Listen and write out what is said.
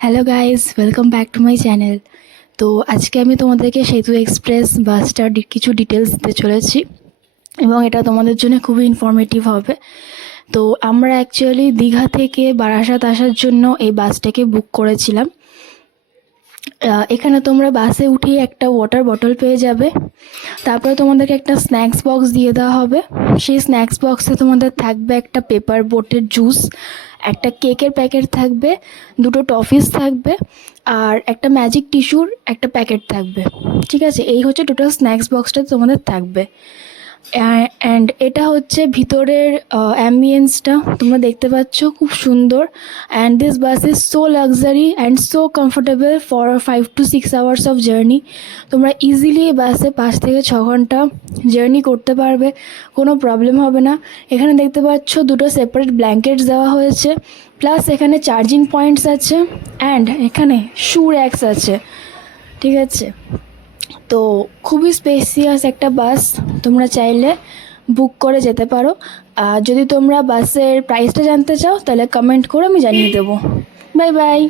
Hello guys, welcome back to my channel. তো আজকে আমি তোমাদেরকে সেতু এক্সপ্রেস বাসটার কিছু ডিটেলস দিতে চলেছি এবং এটা তোমাদের জন্য খুবই ইনফরমেটিভ হবে। তো আমরা অ্যাকচুয়ালি দীঘা থেকে বারাসাত আসার জন্য এই বাসটাকে বুক করেছিলাম। এখানে তোমরা বাসে উঠেই একটা ওয়াটার বটল পেয়ে যাবে। তারপরে তোমাদেরকে একটা স্ন্যাক্স বক্স দিয়ে দেওয়া হবে। সেই স্ন্যাক্স বক্সে তোমাদের থাকবে একটা পেপার বোটের জুস, একটা কেকের প্যাকেট থাকবে, দুটো টফিস থাকবে, আর একটা ম্যাজিক টিস্যুর একটা প্যাকেট থাকবে। ঠিক আছে, এই হচ্ছে টোটাল স্ন্যাক্স বক্সটা তোমাদের থাকবে। অ্যান্ড এটা হচ্ছে ভিতরের অ্যাম্বিয়েন্সটা তোমরা দেখতে পাচ্ছ, খুব সুন্দর। And this bus is so luxury and so comfortable for 5 to 6 hours of journey. তোমরা ইজিলি বাসে 5 থেকে 6 ঘন্টা জার্নি করতে পারবে, কোনো প্রবলেম হবে না। এখানে দেখতে পাচ্ছ দুটো সেপারেট ব্ল্যাঙ্কেটস দেওয়া হয়েছে, প্লাস এখানে চার্জিং পয়েন্টস আছে, অ্যান্ড এখানে শু র্যাক্স আছে। ঠিক আছে, তো খুবই স্পেসিয়াস একটা বাস, তোমরা চাইলে বুক করে যেতে পারো। আর যদি তোমরা বাসের প্রাইসটা জানতে চাও তাহলে কমেন্ট করে আমি জানিয়ে দেবো। Bye bye.